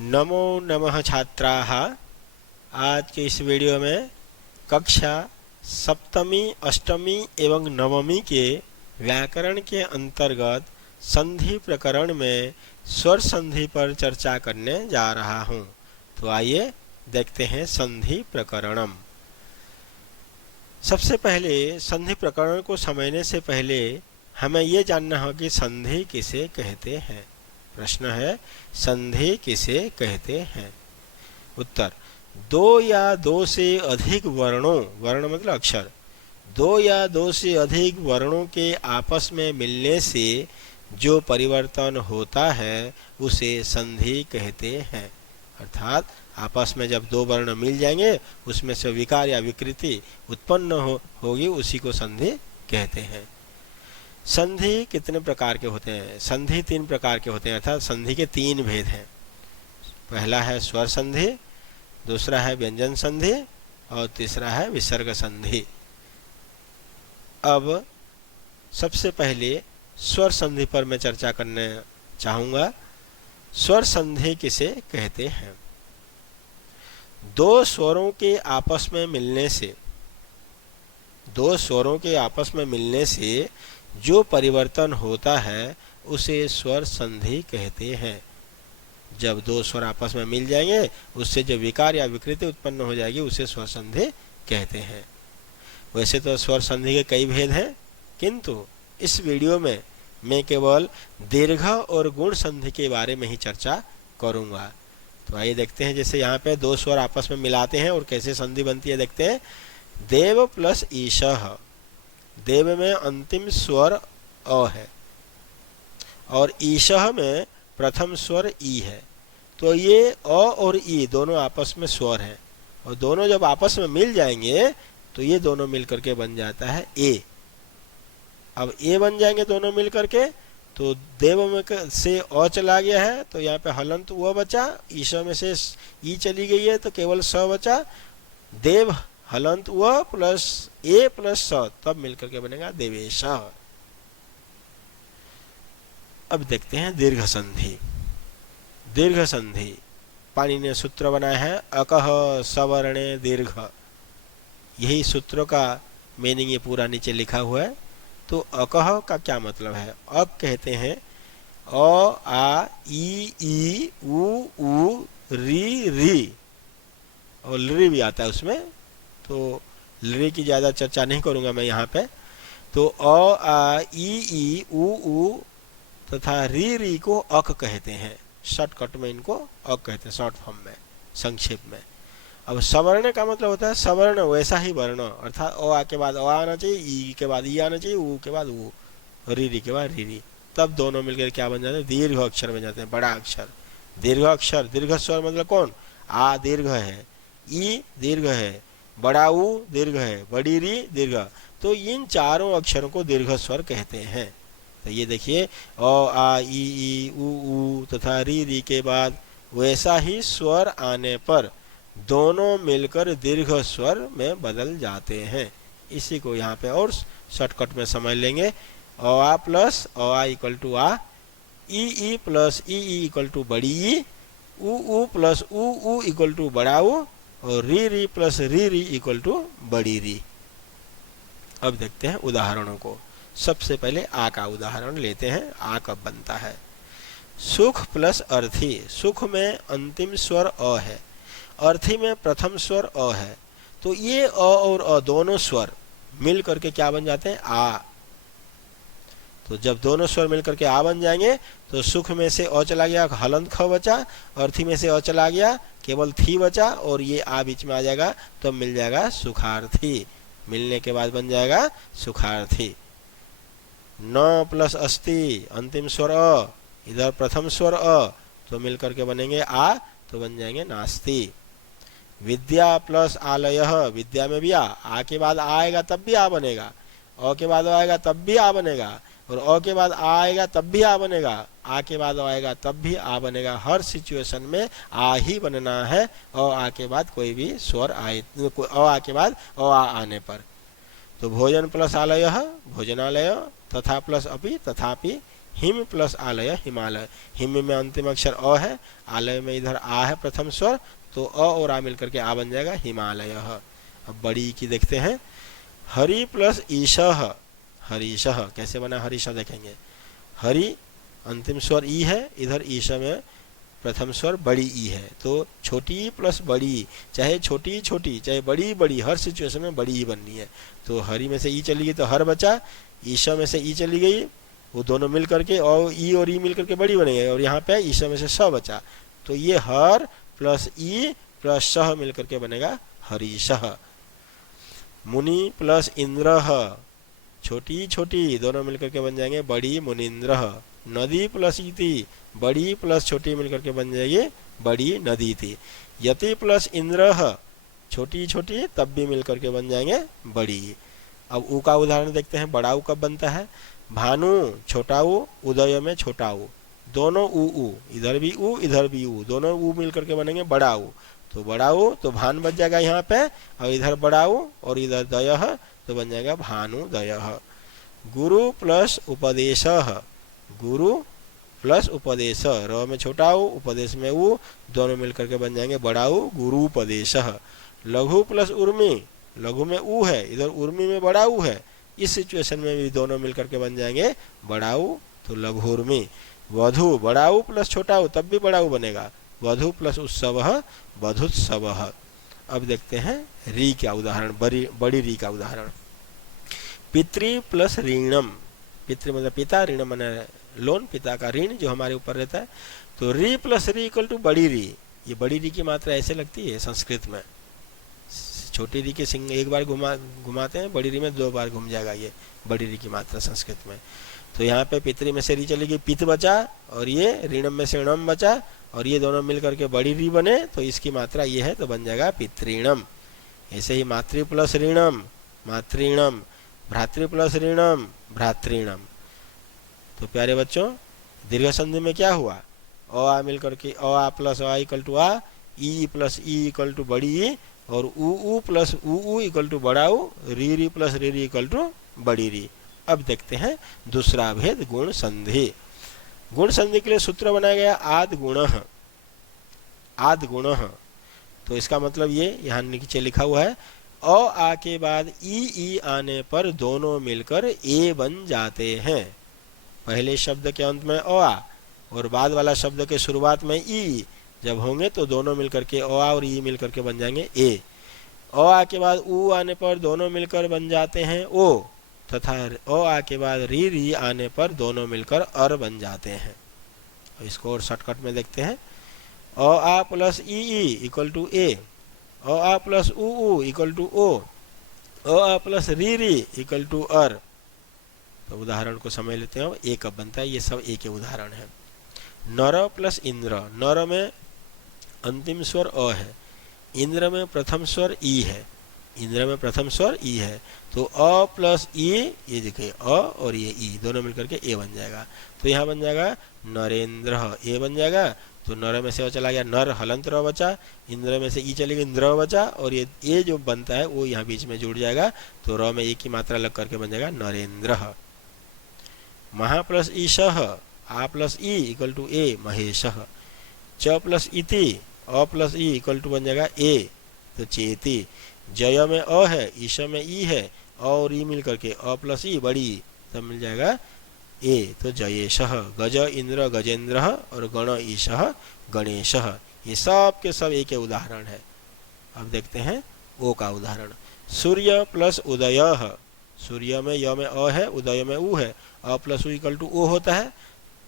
नमो नमः छात्राः। आज के इस वीडियो में कक्षा सप्तमी, अष्टमी एवं नवमी के व्याकरण के अंतर्गत संधि प्रकरण में स्वर संधि पर चर्चा करने जा रहा हूँ। तो आइए देखते हैं संधि प्रकरणम। सबसे पहले संधि प्रकरण को समझने से पहले हमें ये जानना होगा कि संधि किसे कहते हैं। प्रश्न है, संधि किसे कहते हैं? उत्तर, दो या दो से अधिक वर्णों, वर्ण मतलब अक्षर, दो या दो से अधिक वर्णों के आपस में मिलने से जो परिवर्तन होता है उसे संधि कहते हैं। अर्थात आपस में जब दो वर्ण मिल जाएंगे उसमें से विकार या विकृति उत्पन्न होगी, उसी को संधि कहते हैं। संधि कितने प्रकार के होते हैं? संधि तीन प्रकार के होते हैं, अर्थात संधि के तीन भेद हैं। पहला है स्वर संधि, दूसरा है व्यंजन संधि और तीसरा है विसर्ग संधि। अब सबसे पहले स्वर संधि पर मैं चर्चा करने चाहूँगा। स्वर संधि किसे कहते हैं? दो स्वरों के आपस में मिलने से, दो स्वरों के आपस में मिलने से जो परिवर्तन होता है उसे स्वर संधि कहते हैं। जब दो स्वर आपस में मिल जाएंगे उससे जो विकार या विकृति उत्पन्न हो जाएगी उसे स्वर संधि कहते हैं। वैसे तो स्वर संधि के कई भेद हैं, किंतु इस वीडियो में मैं केवल दीर्घ और गुण संधि के बारे में ही चर्चा करूंगा। तो आइए देखते हैं, जैसे यहाँ पे दो स्वर आपस में मिलाते हैं और कैसे संधि बनती है देखते हैं। देव प्लस ईशः, देव में अंतिम स्वर अ है और ईशः में प्रथम स्वर ई है। तो ये अ और ई दोनों आपस में स्वर हैं और दोनों जब आपस में मिल जाएंगे तो ये दोनों मिलकर के बन जाता है ए। अब ए बन जाएंगे दोनों मिलकर के, तो देव में से अ चला गया है तो यहाँ पे हलंत व बचा, ईशः में से ई चली गई है तो केवल स बचा। देव हलंत व प्लस ए प्लस स, तब मिलकर के बनेगा देवेश। अब देखते हैं दीर्घ संधि। दीर्घ संधि पाणिनि ने सूत्र बनाया है, अकह सवर्णे दीर्घ। यही सूत्रों का मीनिंग ये पूरा नीचे लिखा हुआ है। तो अकह का क्या मतलब है? अक कहते हैं अ आ ई उ री री, और लरी भी आता है उसमें, तो लरी की ज़्यादा चर्चा नहीं करूँगा मैं यहाँ पे। तो अ आ ई उ तथा री को अक कहते हैं। शॉर्टकट में इनको अक कहते हैं, शॉर्ट फॉर्म में, संक्षेप में। अब सवर्ण का मतलब होता है सवर्ण वैसा ही वर्ण, अर्थात अ आ के बाद अ आना चाहिए, ई के बाद ई आना चाहिए, उ के बाद उ, री के बाद री, तब दोनों मिलकर क्या बन जाते हैं? दीर्घ अक्षर बन जाते हैं, बड़ा अक्षर। दीर्घ अक्षर, दीर्घ स्वर मतलब कौन? आ दीर्घ है, ई दीर्घ है, बड़ा ऊ दीर्घ है, बड़ी री दीर्घ। तो इन चारों अक्षरों को दीर्घ स्वर कहते हैं। तो ये देखिए, अ आ ई उ तथा री के बाद वैसा ही स्वर आने पर दोनों मिलकर दीर्घ स्वर में बदल जाते हैं। इसी को यहाँ पे और शॉर्टकट में समझ लेंगे। अ आ प्लस अ आ इक्वल टू आ, ई प्लस ई इक्वल टू बड़ी ई, उ प्लस उ इक्वल टू बड़ा उ, और री प्लस री इक्वल टू बड़ी री। अब देखते हैं उदाहरणों को। सबसे पहले आ का उदाहरण लेते हैं। आ कब बनता है? सुख प्लस अर्थी। सुख में अंतिम स्वर अ है, अर्थी में प्रथम स्वर अ है, तो ये अ और अ दोनों स्वर मिल करके क्या बन जाते हैं? आ। तो जब दोनों स्वर मिलकर के आ बन जाएंगे तो सुख में से अ चला गया, हलंत ख बचा, अर्थी में से अ चला गया, केवल थी बचा, और ये आ बीच में आ जाएगा तो मिल जाएगा सुखार्थी। मिलने के बाद बन जाएगा सुखार्थी। न प्लस अस्ति, अंतिम स्वर अ, इधर प्रथम स्वर अ, तो मिलकर के बनेंगे आ, तो बन जाएंगे नास्ति। विद्या प्लस आलयः, विद्या में भी आ के बाद आएगा तब भी आ बनेगा, अ के बाद आएगा तब भी आ बनेगा, और अ के बाद आ आएगा तब भी आ बनेगा, आ के बाद आएगा तब भी आ बनेगा। हर सिचुएशन में आ ही बनना है, अ आ के बाद कोई भी स्वर आए, अ आ के बाद अ आ आने पर। तो भोजन प्लस आलयः भोजनालय, तथा प्लस अपि तथापि, हिम प्लस आलय हिमालय। हिम में अंतिम अक्षर अ है, आलय में इधर आ है प्रथम स्वर, तो अ और आ मिलकर के आ बन जाएगा हिमालय। अब बड़ी की देखते हैं, हरि प्लस ईशः हरीशः। कैसे बना हरीशः देखेंगे, हरि अंतिम स्वर ई है, इधर ईश में प्रथम स्वर बड़ी ई है, तो छोटी प्लस बड़ी, चाहे छोटी छोटी चाहे बड़ी बड़ी, हर सिचुएशन में बड़ी ही बननी है। तो हरि में से ई चली गई तो हर बचा, ईशा में से ई चली गई, वो दोनों मिल करके और ई मिल करके बड़ी बनेगी, और यहाँ पे ईशा में से स बचा, तो ये हर प्लस ई प्लस सह मिल करके बनेगा हरीशः। मुनि प्लस इंद्र, छोटी छोटी दोनों मिलकर के बन जाएंगे बड़ी मुनिंद्र। नदी प्लस इति, बड़ी प्लस छोटी मिलकर के बन जाएगी बड़ी नदी थी। यति प्लस इंद्र, छोटी छोटी तब भी मिलकर के बन जाएंगे बड़ी। अब ऊ का उदाहरण देखते हैं, बड़ा ऊ कब बनता है, भानु छोटा ऊ, उदय में छोटा ऊ, दोनों ऊ, इधर भी ऊ इधर भी ऊ, दोनों ऊ मिलकर के बनेंगे बड़ा ऊ, तो बड़ा ऊ तो भान बच जाएगा यहाँ पे, और इधर बड़ा ऊ और इधर दय तो बन जाएगा भानुदय। गुरु प्लस उपदेश, गुरु प्लस उपदेश, र में छोटा ऊ उपदेश में ऊ, दोनों मिलकर के बन जाएंगे बड़ा ऊ गुरुपदेश। लघु प्लस उर्मी, लघु में ऊ है, इधर उर्मी में बड़ा ऊ है, इस सिचुएशन में भी दोनों मिलकर के बन जाएंगे बड़ा ऊ, तो लघु उर्मी। वधु बड़ा ऊ प्लस छोटा ऊ तब भी बड़ा ऊ बनेगा, वधु प्लस उत्सव वधुत्सव। अब देखते हैं री का उदाहरण, बड़ी री का उदाहरण। पितृ प्लस ऋणम, पितृ मतलब पिता, ऋण माने लोन, पिता का ऋण जो हमारे ऊपर रहता है, तो री प्लस री इक्वल टू बड़ी री। ये बड़ी री की मात्रा ऐसे लगती है संस्कृत में, छोटी री के सिंह एक बार घुमाते हैं, बड़ी री में 2 बार घूम जाएगा ये बड़ी री की मात्रा संस्कृत में। तो यहाँ पे पितृ में से री चली गई, पित बचा, और ये ऋणम में से ऋणम बचा, और ये दोनों मिलकर के बड़ी री बने, तो इसकी मात्रा ये है, तो बन जाएगा पितृणम। ऐसे ही मातृ प्लस ऋणम मातृणम, भ्रातृ प्लस ऋणम भ्रातृणम। तो प्यारे बच्चों, दीर्घ संधि में क्या हुआ, अ आ मिलकर के अ आ प्लस आ इक्वल टू आ, ई प्लस ई इक्वल टू बड़ी ई, और ऊ प्लस ऊ इक्वल टू बड़ा ऊ, री प्लस री इक्वल टू बड़ी री। अब देखते हैं दूसरा भेद, गुण संधि। गुण संधि के लिए सूत्र बनाया गया आद गुणः, आद गुणः। तो इसका मतलब ये यहाँ नीचे लिखा हुआ है, अ आ के बाद ई आने पर दोनों मिलकर ए बन जाते हैं। पहले शब्द के अंत में अ आ और बाद वाला शब्द के शुरुआत में ई जब होंगे तो दोनों मिलकर के अ आ और ई मिलकर के बन जाएंगे ए। अ आ के बाद ऊ आने पर दोनों मिलकर बन जाते हैं ओ, तथा अ आ के बाद री आने पर दोनों मिलकर अर बन जाते हैं। इसको और शॉर्टकट में देखते हैं, अ आ प्लस ई इक्वल टू ए, अ आ प्लस ऊ इक्वल टू ओ, अ आ प्लस री इक्वल टू अर। तो उदाहरण को समझ लेते हैं, ए कब बनता है, ये सब ए के उदाहरण है। नर प्लस इंद्र, नर में अंतिम स्वर अ है, इंद्र में प्रथम स्वर ई है, इंद्र में प्रथम स्वर ई है, तो अ प्लस ई, ये देखिए अ और ये ई दोनों मिलकर के ए बन जाएगा। तो यहाँ बन जाएगा नरेंद्र, ए बन जाएगा। तो नर में से चला गया नर, हलंत र बचा, इंद्र में से ई चली गई इंद्र बचा, और ये जो बनता है वो यहाँ बीच में जुड़ जाएगा, तो र में ए की मात्रा लग करके बन जाएगा नरेंद्र। महा प्लस ईशः, आ प्लस ई इक्वल टू ए महेशः। च प्लस इति, अ प्लस ई इक्वल टू बन जाएगा ए, तो चेति। जय में अ है, ईश में ई है, अ और ई मिल करके अ प्लस ई बड़ी, तब मिल जाएगा ए, तो जयेशः। गज इंद्र गजेंद्र, और गण ईशः गणेशः। ये सब के सब ए के उदाहरण है। अब देखते हैं ओ का उदाहरण। सूर्य प्लस उदयः, सूर्य में य में अ है, उदय में ऊ है, अ प्लस ऊ इक्वल टू ओ होता है,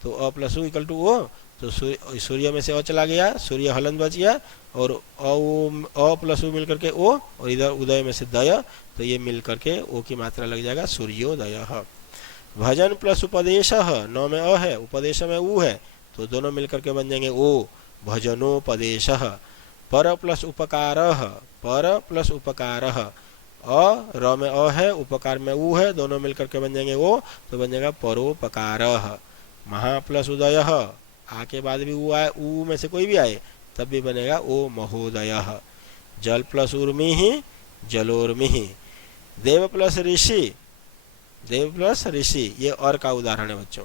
तो अ प्लस ऊ इक्वल टू ओ, तो सूर्य में से अ चला गया, सूर्य हलन बच गया, और अ प्लस ऊ मिल करके ओ, और इधर उदय में से दय, तो ये मिल करके ओ की मात्रा लग जाएगा सूर्योदयः। भजन प्लस उपदेशः, नौ में अ है, उपदेश में ऊ है, तो दोनों मिलकर के बन जाएंगे ओ भजनोपदेशः। पर प्लस उपकारः, पर प्लस उपकारः, अ र में अ है, उपकार में ऊ है, दोनों मिलकर के बन जाएंगे ओ, तो बन जाएगा परोपकारः। महा प्लस उदयः, आ के बाद भी ऊ आए, ऊ में से कोई भी आए तब भी बनेगा ओ महोदयः। जल प्लस उर्मिः जलोर्मिः। देव प्लस ऋषि, देव प्लस ऋषि, ये और का उदाहरण है बच्चों।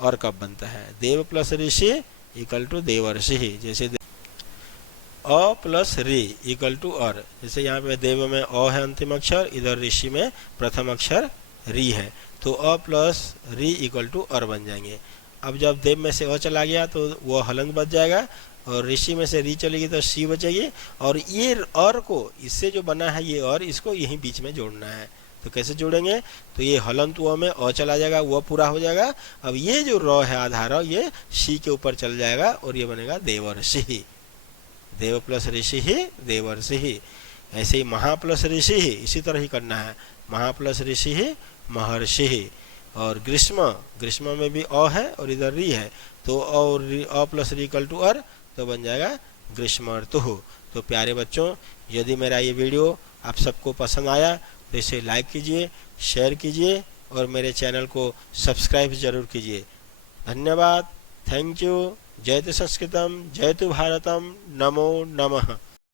और कब बनता है? देव प्लस ऋषि इक्वल टू देवर्षि। जैसे अ प्लस रि इक्वल टू अर, जैसे यहाँ पे देव में अ है अंतिम अक्षर, इधर ऋषि में प्रथम अक्षर रि है, तो अ प्लस रि इक्वल टू अर बन जाएंगे। अब जब देव में से अ चला गया तो वो हलंत बच जाएगा, और ऋषि में से री चलेगी तो शी बचेगी, और ये अर को इससे जो बना है ये अर, इसको यहीं बीच में जोड़ना है। तो कैसे जोड़ेंगे? तो ये हलंत व में अ चला जाएगा, वह पूरा हो जाएगा। अब ये जो र है आधा र, ये शी के ऊपर चल जाएगा और ये बनेगा देवर्षि। देव प्लस ऋषि ही देवर्षि ही। ऐसे ही महा प्लस ऋषि ही, इसी तरह ही करना है। महा प्लस ऋषि ही महर्षि ही। और ग्रीष्म, ग्रीष्म में भी अ है और इधर री है, तो अ प्लस री इक्वल टू अर, तो बन जाएगा ग्रीष्म ऋतु। तो प्यारे बच्चों, यदि मेरा ये वीडियो आप सबको पसंद आया तो इसे लाइक कीजिए, शेयर कीजिए और मेरे चैनल को सब्सक्राइब जरूर कीजिए। धन्यवाद, थैंक यू। जयतु संस्कृतम, जयतु भारतम, नमो नमः।